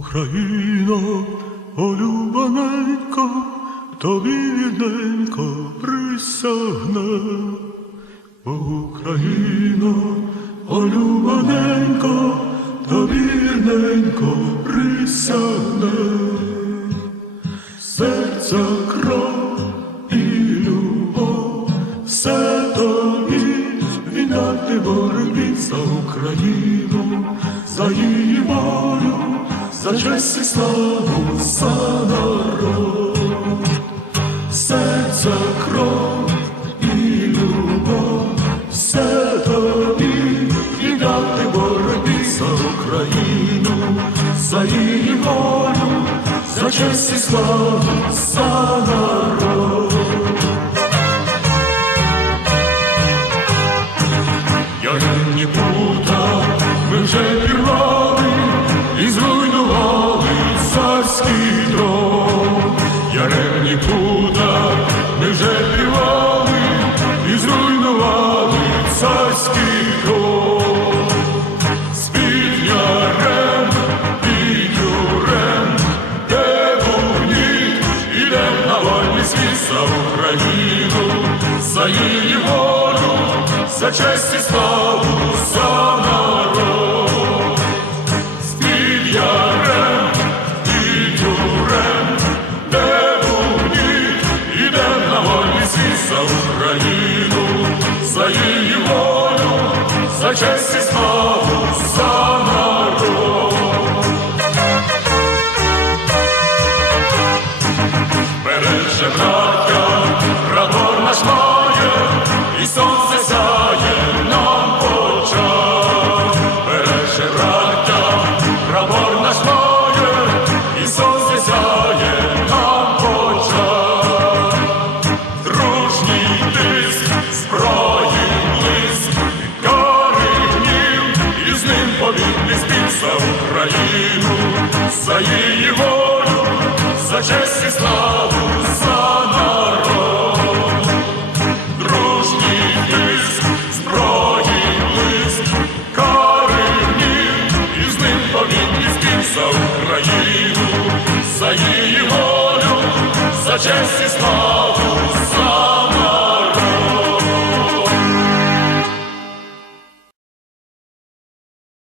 Україно, олюбаненько, тобі вірненько присягне. Україно, олюбаненько, тобі вірненько присягне. Серця кров і любов, все тобі віддати боротьбі за Україну, за її за честь славу, за народ, серця кров і любов, все тобі віддати боротьбі за Україну, за її волю, за честь славу, за народ. Яремні ми вже пірвали і зруйнували царський дрон. З-під ярем, під юрем, де вогні, ідем на вольний світ Україну, за її волю, за честь і славу, за честь і славу, за честь і славу, за народ. Дружній тиск, зброї лист, кари і з ним спів за Україну, за її волю, за честь і славу,